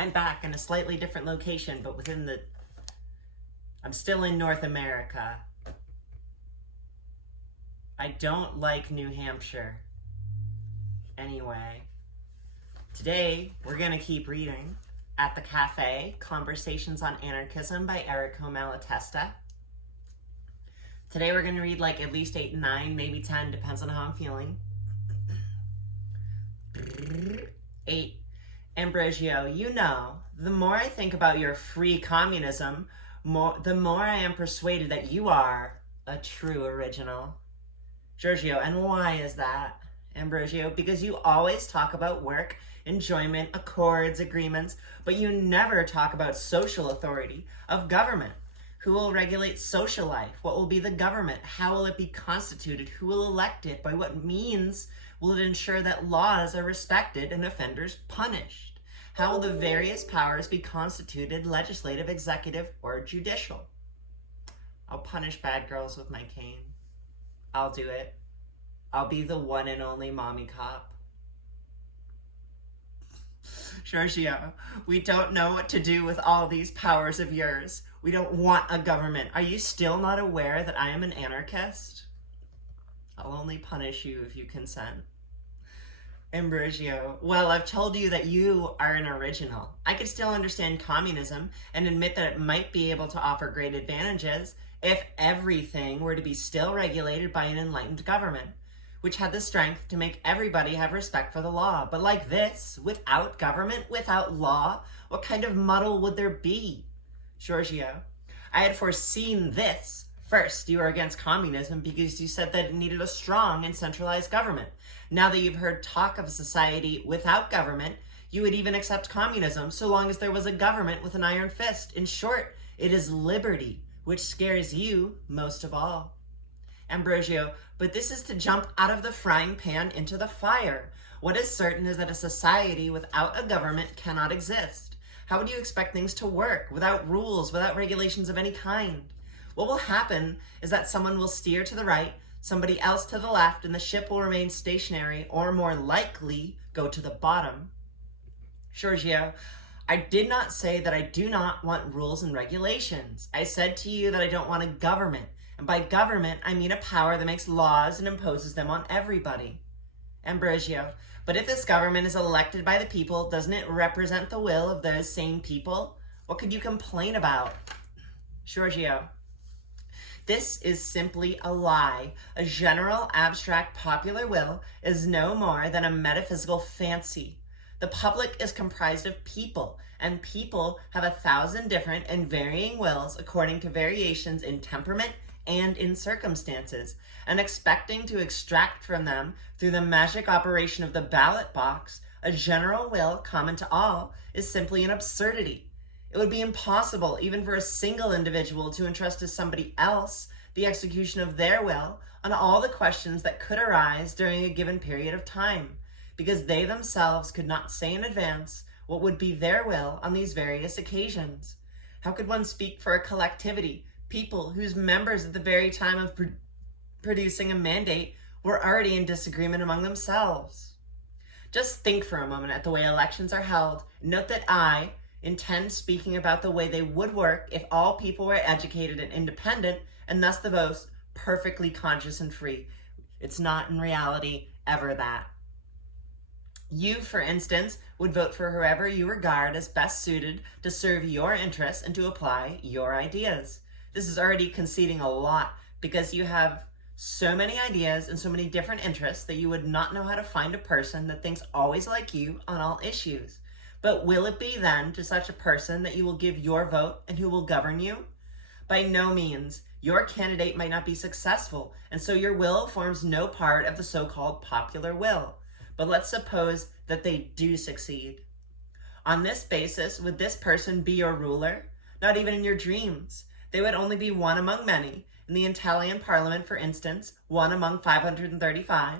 I'm back in a slightly different location, but I'm still in North America. I don't like New Hampshire. Anyway, today we're gonna keep reading At the Cafe, Conversations on Anarchism by Errico Malatesta. Today we're gonna read like at least 8 and 9, maybe 10, depends on how I'm feeling. 8. Ambrosio, you know, the more I think about your free communism, the more I am persuaded that you are a true original. Giorgio, and why is that? Ambrosio, because you always talk about work, enjoyment, accords, agreements, but you never talk about social authority of government. Who will regulate social life? What will be the government? How will it be constituted? Who will elect it? By what means will it ensure that laws are respected and offenders punished? How will the various powers be constituted, legislative, executive, or judicial? I'll punish bad girls with my cane. I'll do it. I'll be the one and only mommy cop. Giorgio, we don't know what to do with all these powers of yours. We don't want a government. Are you still not aware that I am an anarchist? I'll only punish you if you consent. Ambrosio, well, I've told you that you are an original. I could still understand communism and admit that it might be able to offer great advantages if everything were to be still regulated by an enlightened government, which had the strength to make everybody have respect for the law. But like this, without government, without law, what kind of muddle would there be? Giorgio, I had foreseen this. First, you were against communism because you said that it needed a strong and centralized government. Now that you've heard talk of a society without government, you would even accept communism so long as there was a government with an iron fist. In short, it is liberty, which scares you most of all. Ambrosio, but this is to jump out of the frying pan into the fire. What is certain is that a society without a government cannot exist. How would you expect things to work without rules, without regulations of any kind? What will happen is that someone will steer to the right, somebody else to the left, and the ship will remain stationary, or more likely, go to the bottom. Giorgio, I did not say that I do not want rules and regulations. I said to you that I don't want a government. And by government, I mean a power that makes laws and imposes them on everybody. Ambrosio, but if this government is elected by the people, doesn't it represent the will of those same people? What could you complain about? Giorgio, this is simply a lie. A general, abstract, popular will is no more than a metaphysical fancy. The public is comprised of people, and people have 1,000 different and varying wills according to variations in temperament and in circumstances, and expecting to extract from them, through the magic operation of the ballot box, a general will common to all is simply an absurdity. It would be impossible even for a single individual to entrust to somebody else the execution of their will on all the questions that could arise during a given period of time, because they themselves could not say in advance what would be their will on these various occasions. How could one speak for a collectivity, people whose members at the very time of producing a mandate were already in disagreement among themselves? Just think for a moment at the way elections are held. Note that I intend speaking about the way they would work if all people were educated and independent, and thus the votes perfectly conscious and free. It's not in reality ever that. You, for instance, would vote for whoever you regard as best suited to serve your interests and to apply your ideas. This is already conceding a lot, because you have so many ideas and so many different interests that you would not know how to find a person that thinks always like you on all issues. But will it be then to such a person that you will give your vote and who will govern you? By no means. Your candidate might not be successful, and so your will forms no part of the so-called popular will. But let's suppose that they do succeed. On this basis, would this person be your ruler? Not even in your dreams. They would only be one among many. In the Italian parliament, for instance, one among 535.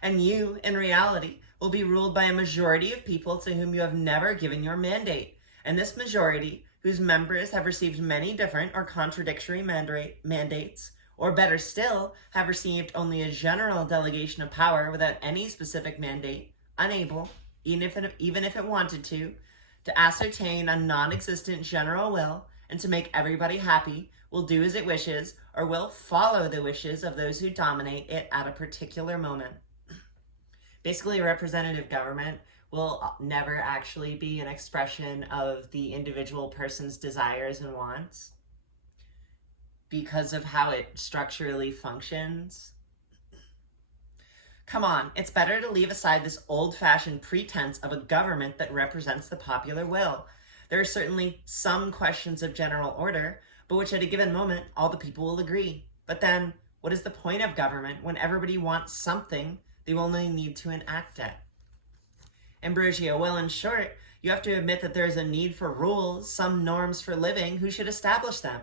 And you, in reality, will be ruled by a majority of people to whom you have never given your mandate. And this majority, whose members have received many different or contradictory mandates, or better still, have received only a general delegation of power without any specific mandate, unable, even if it wanted to to ascertain a non-existent general will and to make everybody happy, will do as it wishes or will follow the wishes of those who dominate it at a particular moment. Basically, a representative government will never actually be an expression of the individual person's desires and wants because of how it structurally functions. Come on, it's better to leave aside this old-fashioned pretense of a government that represents the popular will. There are certainly some questions of general order, but which at a given moment all the people will agree. But then, what is the point of government when everybody wants something, they will only need to enact it? Ambrosio, well, in short, you have to admit that there is a need for rules, some norms for living. Who should establish them?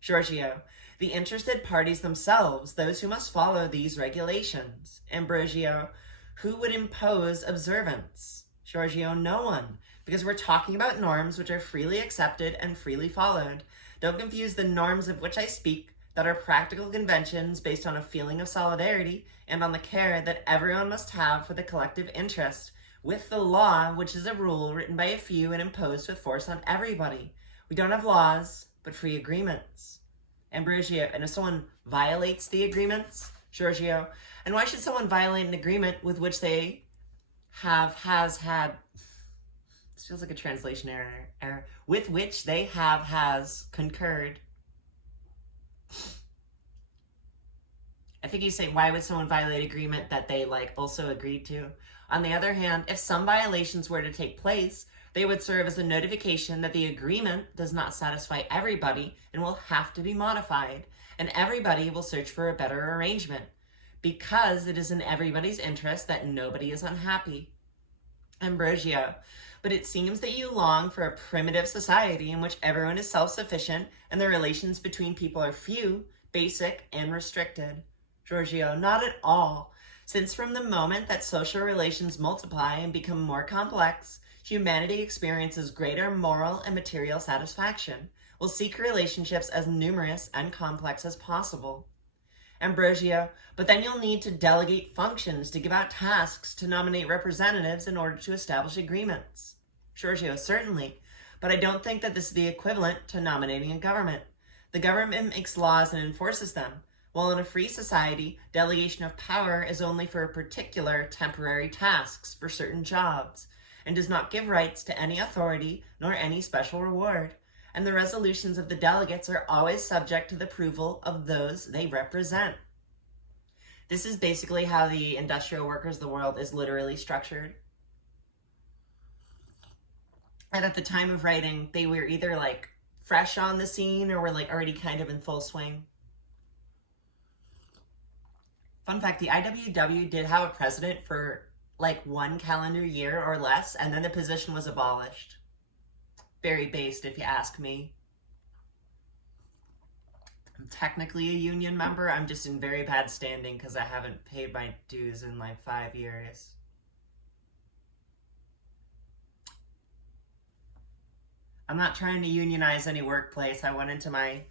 Giorgio, the interested parties themselves, those who must follow these regulations. Ambrosio, who would impose observance? Giorgio, no one, because we're talking about norms which are freely accepted and freely followed. Don't confuse the norms of which I speak, that are practical conventions based on a feeling of solidarity and on the care that everyone must have for the collective interest, with the law, which is a rule written by a few and imposed with force on everybody. We don't have laws, but free agreements. Ambrosio, and if someone violates the agreements? Giorgio, and why should someone violate an agreement with which they has had, this feels like a translation error, with which they has concurred? I think you say, why would someone violate agreement that they also agreed to? On the other hand, if some violations were to take place, they would serve as a notification that the agreement does not satisfy everybody and will have to be modified, and everybody will search for a better arrangement, because it is in everybody's interest that nobody is unhappy. Ambrosio, but it seems that you long for a primitive society in which everyone is self-sufficient and the relations between people are few, basic, and restricted. Giorgio, not at all. Since from the moment that social relations multiply and become more complex, humanity experiences greater moral and material satisfaction, will seek relationships as numerous and complex as possible. Ambrosio, but then you'll need to delegate functions, to give out tasks, to nominate representatives in order to establish agreements. Giorgio, certainly, but I don't think that this is the equivalent to nominating a government. The government makes laws and enforces them, while in a free society, delegation of power is only for particular temporary tasks, for certain jobs, and does not give rights to any authority nor any special reward, and the resolutions of the delegates are always subject to the approval of those they represent. This is basically how the industrial workers of the world is literally structured. And at the time of writing, they were either fresh on the scene or were already kind of in full swing. Fun fact, the IWW did have a president for 1 calendar year or less, and then the position was abolished. Very based, if you ask me. I'm technically a union member. I'm just in very bad standing because I haven't paid my dues in 5 years. I'm not trying to unionize any workplace. I went into my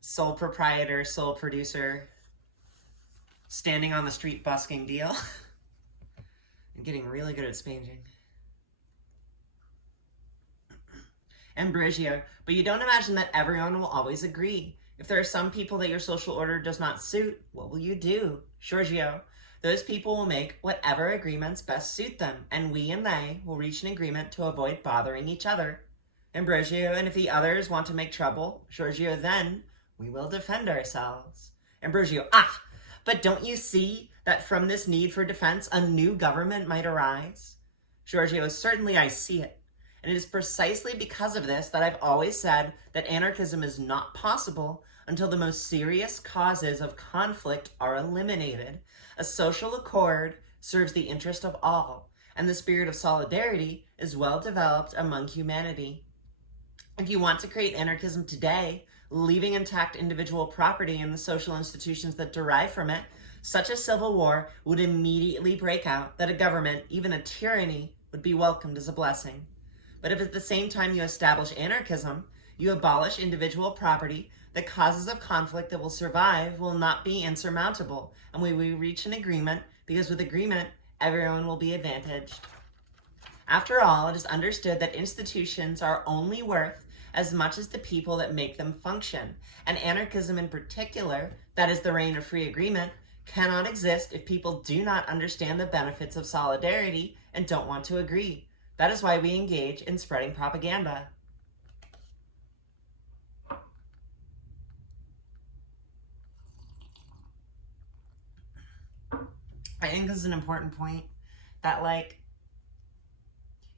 sole proprietor, sole producer, standing on the street busking deal. I'm getting really good at spanging. Ambrosio, but you don't imagine that everyone will always agree. If there are some people that your social order does not suit, what will you do? Giorgio, those people will make whatever agreements best suit them, and we and they will reach an agreement to avoid bothering each other. Ambrosio, and if the others want to make trouble, Giorgio, then we will defend ourselves. Ambrosio, but don't you see that from this need for defense, a new government might arise? Giorgio, certainly I see it. And it is precisely because of this that I've always said that anarchism is not possible until the most serious causes of conflict are eliminated. A social accord serves the interest of all, and the spirit of solidarity is well developed among humanity. If you want to create anarchism today, leaving intact individual property and the social institutions that derive from it, such a civil war would immediately break out that a government, even a tyranny, would be welcomed as a blessing. But if at the same time you establish anarchism, you abolish individual property, the causes of conflict that will survive will not be insurmountable, and we will reach an agreement, because with agreement, everyone will be advantaged. After all, it is understood that institutions are only worth as much as the people that make them function, and anarchism in particular, that is the reign of free agreement, cannot exist if people do not understand the benefits of solidarity and don't want to agree. That is why we engage in spreading propaganda. I think this is an important point that, like,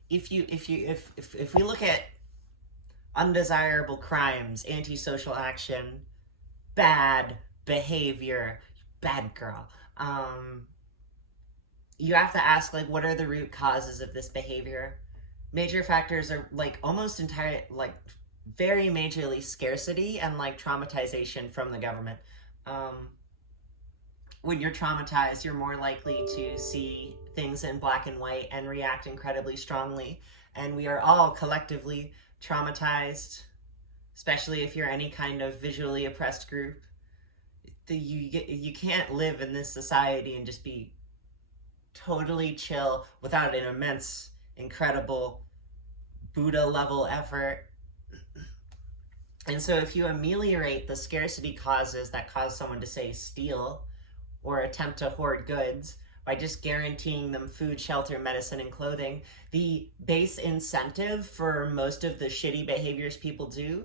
if we look at undesirable crimes, antisocial action, bad behavior, bad girl, you have to ask, like, what are the root causes of this behavior? Major factors are, like, almost entire, like, very majorly scarcity and, like, traumatization from the government. When you're traumatized, you're more likely to see things in black and white and react incredibly strongly. And we are all collectively traumatized, especially if you're any kind of visually oppressed group. You can't live in this society and just be totally chill without an immense, incredible Buddha level effort. And so if you ameliorate the scarcity causes that cause someone to, say, steal or attempt to hoard goods by just guaranteeing them food, shelter, medicine, and clothing, the base incentive for most of the shitty behaviors people do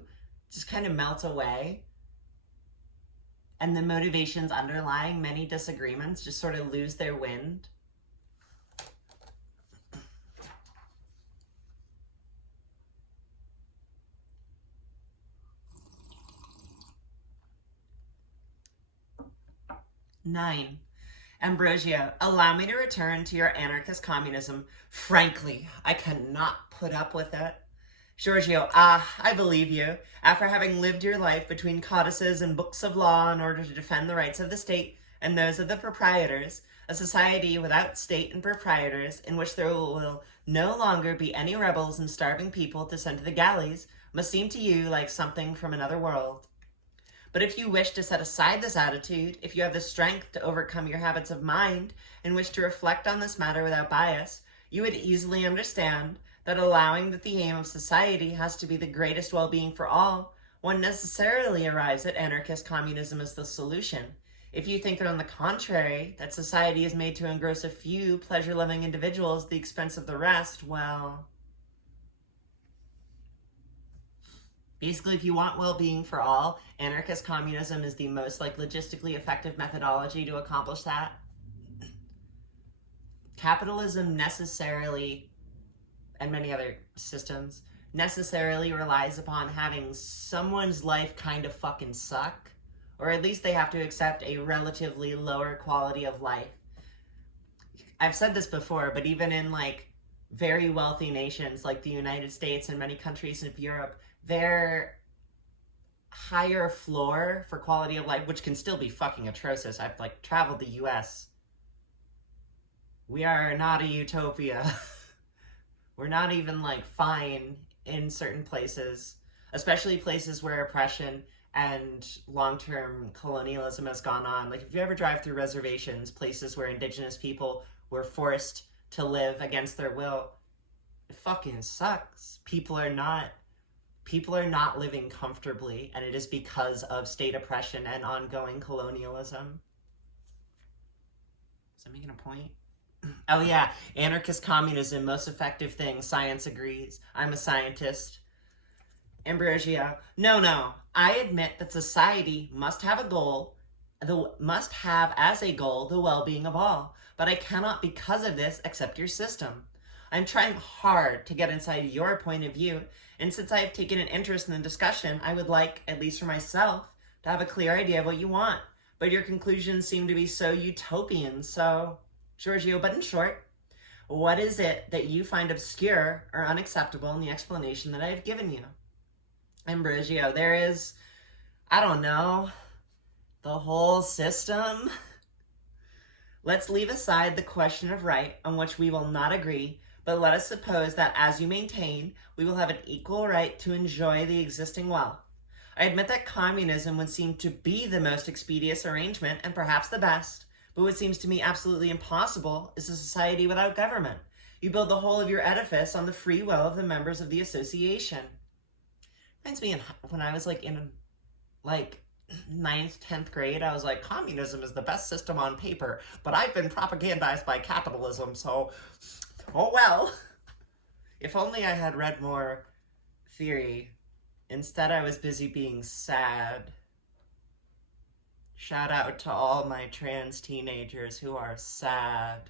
just kind of melts away. And the motivations underlying many disagreements just sort of lose their wind. Nine. Ambrosio, allow me to return to your anarchist communism. Frankly, I cannot put up with it. Giorgio, I believe you. After having lived your life between codices and books of law in order to defend the rights of the state and those of the proprietors, a society without state and proprietors, in which there will no longer be any rebels and starving people to send to the galleys, must seem to you like something from another world. But if you wish to set aside this attitude, if you have the strength to overcome your habits of mind and wish to reflect on this matter without bias, you would easily understand that allowing that the aim of society has to be the greatest well-being for all, one necessarily arrives at anarchist communism as the solution. If you think that, on the contrary, that society is made to engross a few pleasure-loving individuals at the expense of the rest, well, basically, if you want well-being for all, anarchist communism is the most, like, logistically effective methodology to accomplish that. Capitalism necessarily, and many other systems, necessarily relies upon having someone's life kind of fucking suck, or at least they have to accept a relatively lower quality of life. I've said this before, but even in, like, very wealthy nations like the United States and many countries of Europe, their higher floor for quality of life, which can still be fucking atrocious. I've, like, traveled the US. We are not a utopia. We're not even, like, fine in certain places, especially places where oppression and long-term colonialism has gone on. Like, if you ever drive through reservations, places where indigenous people were forced to live against their will, it fucking sucks. People are not living comfortably, and it is because of state oppression and ongoing colonialism. Was I making a point? Oh yeah, anarchist communism, most effective thing, science agrees. I'm a scientist. Ambrosio, no, I admit that society must have as a goal the well-being of all, but I cannot because of this accept your system. I'm trying hard to get inside your point of view, and since I have taken an interest in the discussion, I would like, at least for myself, to have a clear idea of what you want. But your conclusions seem to be so utopian, so... Giorgio, but in short, what is it that you find obscure or unacceptable in the explanation that I have given you? Ambrosio, there is, I don't know, the whole system. Let's leave aside the question of right, on which we will not agree, but let us suppose that, as you maintain, we will have an equal right to enjoy the existing wealth. I admit that communism would seem to be the most expeditious arrangement, and perhaps the best, but what seems to me absolutely impossible is a society without government. You build the whole of your edifice on the free will of the members of the association. Reminds me when I was in ninth, 10th grade, I was like, communism is the best system on paper, but I've been propagandized by capitalism, so, oh well. If only I had read more theory. Instead, I was busy being sad. Shout out to all my trans teenagers who are sad.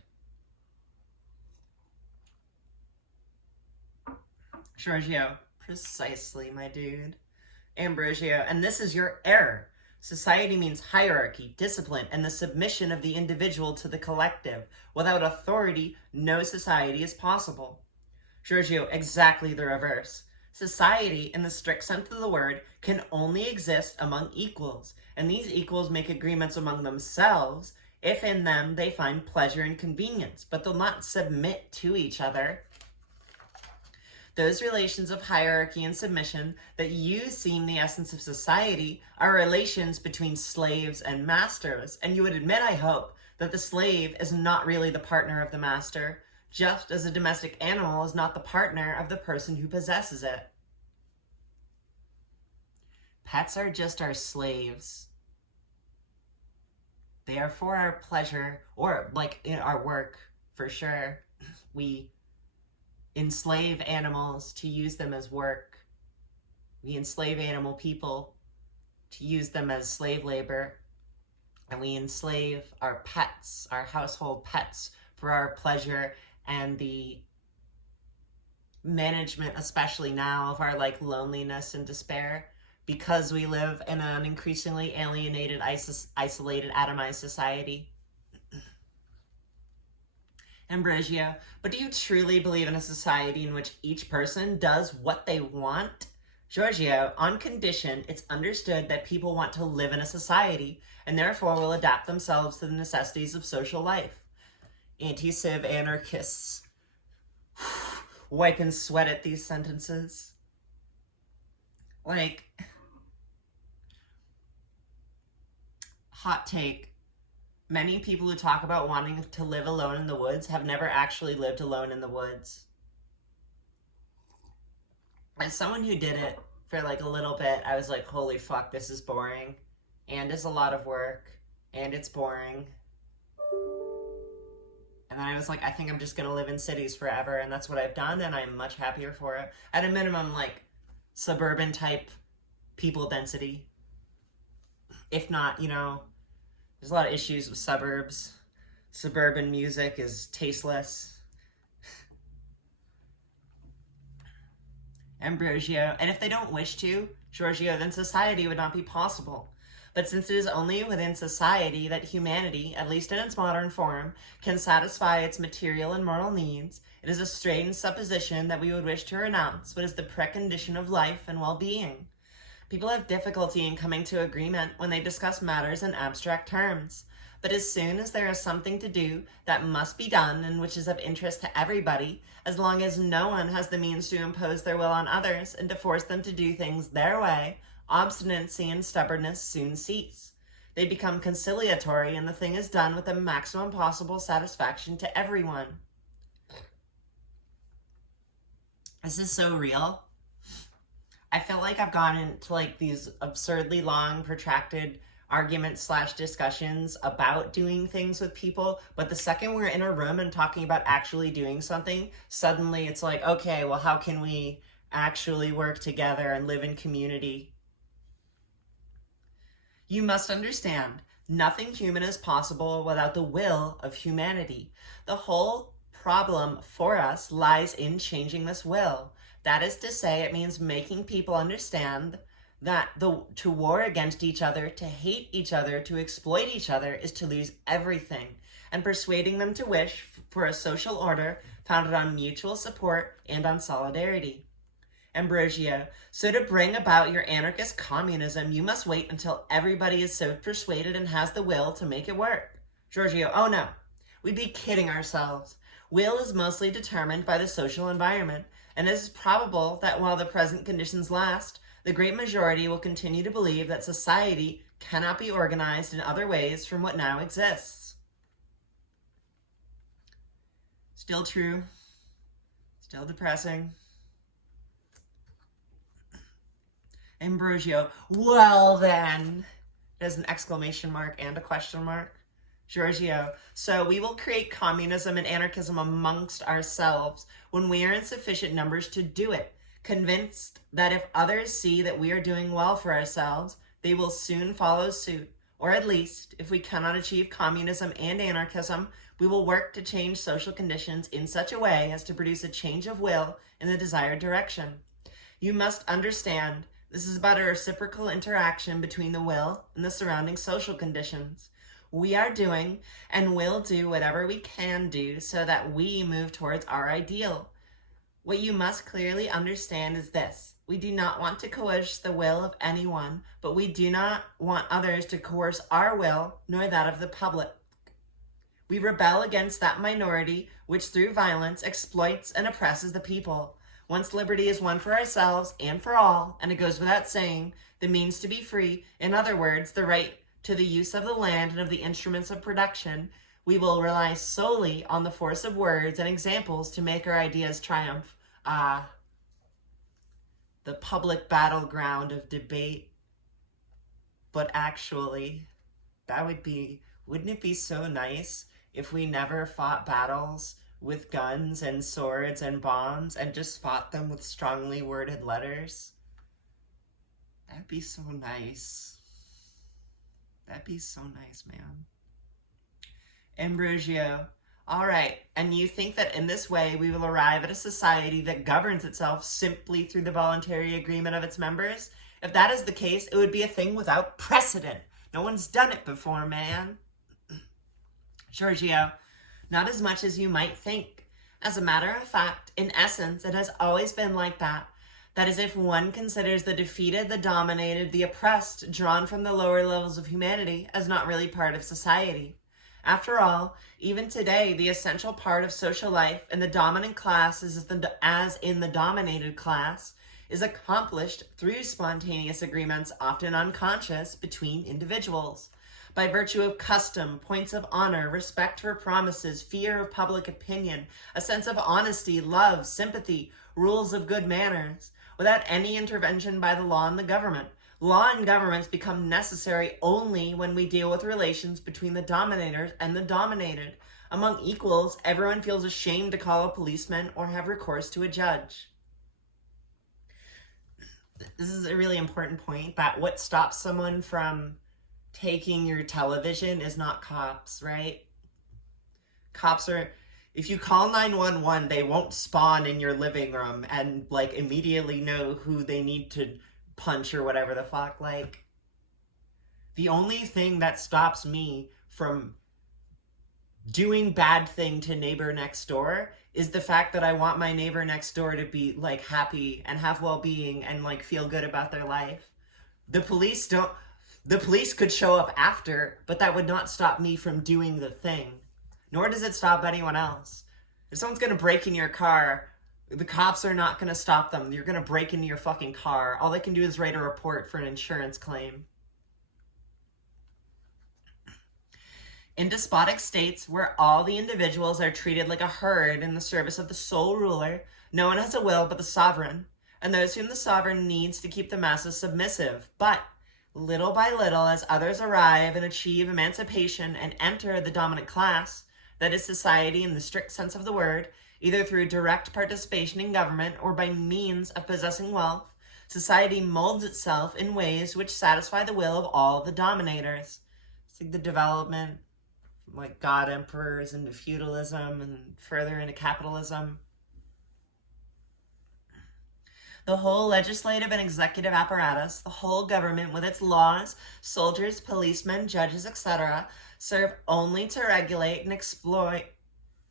Giorgio, precisely, my dude. Ambrosio, and this is your error. Society means hierarchy, discipline, and the submission of the individual to the collective. Without authority, no society is possible. Giorgio, exactly the reverse. Society, in the strict sense of the word, can only exist among equals, and these equals make agreements among themselves if in them they find pleasure and convenience, but they'll not submit to each other. Those relations of hierarchy and submission that you seem the essence of society are relations between slaves and masters, and you would admit, I hope, that the slave is not really the partner of the master, just as a domestic animal is not the partner of the person who possesses it. Pets are just our slaves. They are for our pleasure, or in our work, for sure. We enslave animals to use them as work. We enslave animal people to use them as slave labor. And we enslave our pets, our household pets, for our pleasure and the management, especially now, of our loneliness and despair, because we live in an increasingly alienated, isolated, atomized society. Ambrosio, but do you truly believe in a society in which each person does what they want? Giorgio, on condition it's understood that people want to live in a society, and therefore will adapt themselves to the necessities of social life. Anti-civ anarchists wiping sweat at these sentences. Hot take. Many people who talk about wanting to live alone in the woods have never actually lived alone in the woods. As someone who did it for a little bit, I was like, holy fuck, this is boring. And it's a lot of work. And it's boring. And then I was like, I think I'm just going to live in cities forever. And that's what I've done. And I'm much happier for it. At a minimum, suburban type people density. If not, there's a lot of issues with suburbs. Suburban music is tasteless. Ambrosio, and if they don't wish to, Giorgio, then society would not be possible. But since it is only within society that humanity, at least in its modern form, can satisfy its material and moral needs, it is a strange supposition that we would wish to renounce what is the precondition of life and well-being. People have difficulty in coming to agreement when they discuss matters in abstract terms. But as soon as there is something to do that must be done and which is of interest to everybody, as long as no one has the means to impose their will on others and to force them to do things their way, obstinacy and stubbornness soon cease. They become conciliatory and the thing is done with the maximum possible satisfaction to everyone. This is so real. I feel like I've gone into these absurdly long, protracted arguments / discussions about doing things with people, but the second we're in a room and talking about actually doing something, suddenly it's like, okay, well, how can we actually work together and live in community? You must understand, nothing human is possible without the will of humanity. The whole problem for us lies in changing this will. That is to say, it means making people understand that to war against each other, to hate each other, to exploit each other is to lose everything, and persuading them to wish for a social order founded on mutual support and on solidarity. Ambrosio, so to bring about your anarchist communism, you must wait until everybody is so persuaded and has the will to make it work. Giorgio, oh no, we'd be kidding ourselves. Will is mostly determined by the social environment, and it is probable that while the present conditions last, the great majority will continue to believe that society cannot be organized in other ways from what now exists. Still true. Still depressing. Ambrosio, well then. There's an exclamation mark and a question mark. Giorgio, so we will create communism and anarchism amongst ourselves when we are in sufficient numbers to do it, convinced that if others see that we are doing well for ourselves, they will soon follow suit. Or at least, if we cannot achieve communism and anarchism, we will work to change social conditions in such a way as to produce a change of will in the desired direction. You must understand, this is about a reciprocal interaction between the will and the surrounding social conditions. We are doing and will do whatever we can do so that we move towards our ideal. What you must clearly understand is this. We do not want to coerce the will of anyone, but we do not want others to coerce our will, nor that of the public. We rebel against that minority which through violence exploits and oppresses the people. Once liberty is won for ourselves and for all, and it goes without saying, the means to be free, in other words, the right to the use of the land and of the instruments of production, we will rely solely on the force of words and examples to make our ideas triumph. The public battleground of debate. But actually, wouldn't it be so nice if we never fought battles with guns and swords and bombs and just fought them with strongly worded letters? That'd be so nice. That'd be so nice, man. Ambrosio, all right, and you think that in this way we will arrive at a society that governs itself simply through the voluntary agreement of its members? If that is the case, it would be a thing without precedent. No one's done it before, man. Giorgio, not as much as you might think. As a matter of fact, in essence, it has always been like that. That is, if one considers the defeated, the dominated, the oppressed, drawn from the lower levels of humanity as not really part of society. After all, even today, the essential part of social life in the dominant class as in the dominated class is accomplished through spontaneous agreements, often unconscious, between individuals. By virtue of custom, points of honor, respect for promises, fear of public opinion, a sense of honesty, love, sympathy, rules of good manners, without any intervention by the law and the government. Law and governments become necessary only when we deal with relations between the dominators and the dominated. Among equals, everyone feels ashamed to call a policeman or have recourse to a judge. This is a really important point, that what stops someone from taking your television is not cops, right? Cops are, if you call 911, they won't spawn in your living room and like immediately know who they need to punch or whatever the fuck. Like, the only thing that stops me from doing bad thing to neighbor next door is the fact that I want my neighbor next door to be like happy and have well-being and like feel good about their life. The police could show up after, but that would not stop me from doing the thing. Nor does it stop anyone else. If someone's gonna break in your car, the cops are not gonna stop them. You're gonna break into your fucking car. All they can do is write a report for an insurance claim. In despotic states where all the individuals are treated like a herd in the service of the sole ruler, no one has a will but the sovereign, and those whom the sovereign needs to keep the masses submissive. But little by little, as others arrive and achieve emancipation and enter the dominant class, that is society in the strict sense of the word, either through direct participation in government or by means of possessing wealth, society molds itself in ways which satisfy the will of all the dominators. It's like the development from like god emperors into feudalism and further into capitalism. The whole legislative and executive apparatus, the whole government with its laws, soldiers, policemen, judges, etc., serve only to regulate and exploit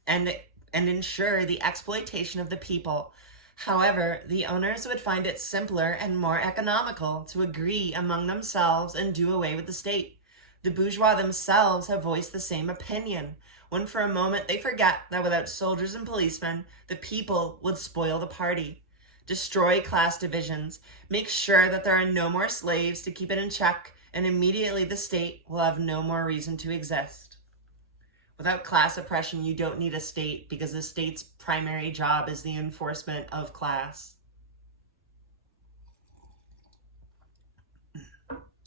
and ensure the exploitation of the people. However, the owners would find it simpler and more economical to agree among themselves and do away with the state. The bourgeois themselves have voiced the same opinion, when for a moment they forget that without soldiers and policemen, the people would spoil the party. Destroy class divisions, make sure that there are no more slaves to keep it in check, and immediately the state will have no more reason to exist. Without class oppression, you don't need a state because the state's primary job is the enforcement of class.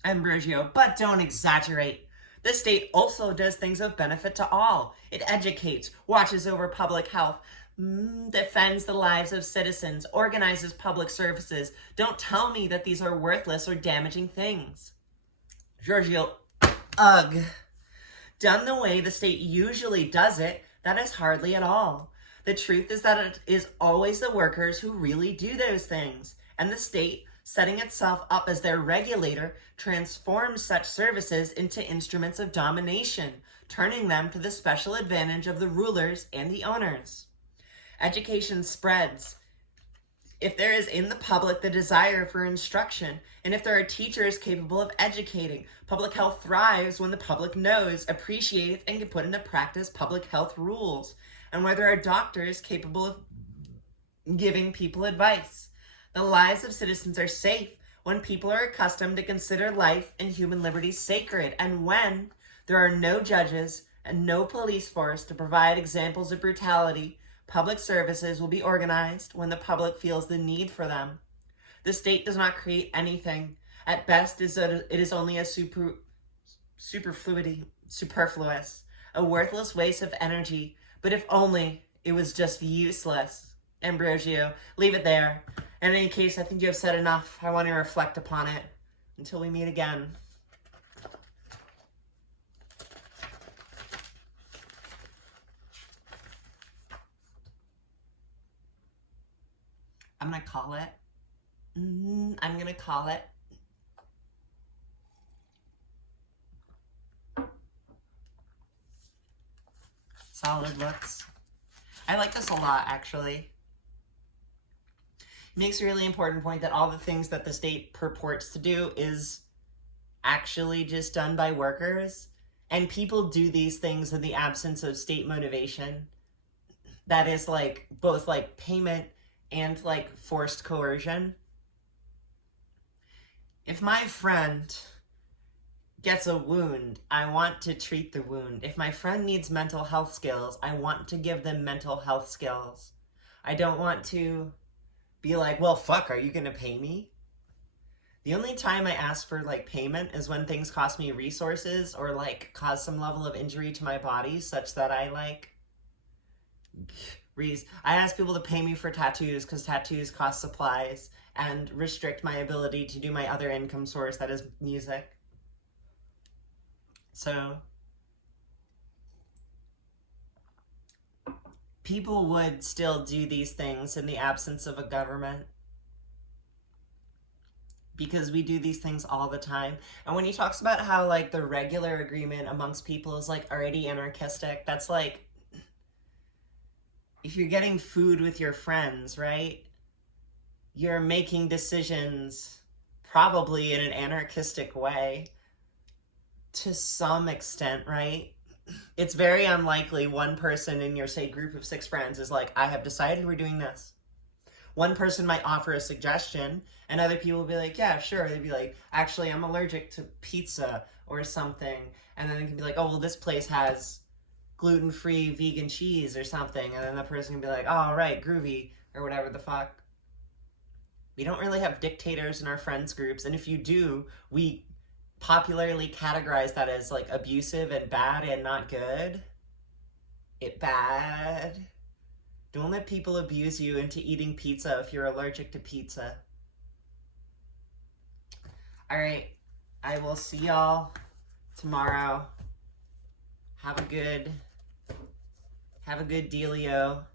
Ambrosio, but don't exaggerate. The state also does things of benefit to all. It educates, watches over public health, defends the lives of citizens, organizes public services. Don't tell me that these are worthless or damaging things. Giorgio, ugh. Done the way the state usually does it, that is hardly at all. The truth is that it is always the workers who really do those things, and the state, setting itself up as their regulator, transforms such services into instruments of domination, turning them to the special advantage of the rulers and the owners. Education spreads if there is in the public the desire for instruction, and if there are teachers capable of educating. Public health thrives when the public knows, appreciates, and can put into practice public health rules, and where there are doctors capable of giving people advice. The lives of citizens are safe when people are accustomed to consider life and human liberty sacred, and when there are no judges and no police force to provide examples of brutality. Public services will be organized when the public feels the need for them. The state does not create anything. At best, it is only a superfluous, a worthless waste of energy. But if only it was just useless. Ambrosio, leave it there. In any case, I think you have said enough. I want to reflect upon it. Until we meet again. I'm going to call it. I'm going to call it. Solid looks. I like this a lot, actually. It makes a really important point that all the things that the state purports to do is actually just done by workers. And people do these things in the absence of state motivation. That is like both like payment and like forced coercion. If my friend gets a wound, I want to treat the wound. If my friend needs mental health skills, I want to give them mental health skills. I don't want to be like, well, fuck, are you gonna pay me? The only time I ask for like payment is when things cost me resources or like cause some level of injury to my body such that I like I ask people to pay me for tattoos because tattoos cost supplies and restrict my ability to do my other income source, that is music. So people would still do these things in the absence of a government because we do these things all the time. And when he talks about how like the regular agreement amongst people is like already anarchistic, that's like, if you're getting food with your friends, right? You're making decisions probably in an anarchistic way to some extent, right? It's very unlikely one person in your, say, group of 6 friends is like, I have decided we're doing this. One person might offer a suggestion and other people will be like, yeah, sure. They'd be like, actually, I'm allergic to pizza or something. And then it can be like, oh, well, this place has gluten-free vegan cheese or something, and then the person can be like, oh, right, groovy, or whatever the fuck. We don't really have dictators in our friends groups, and if you do, we popularly categorize that as like abusive and bad and not good. It bad. Don't let people abuse you into eating pizza if you're allergic to pizza. All right, I will see y'all tomorrow. Have a good dealio.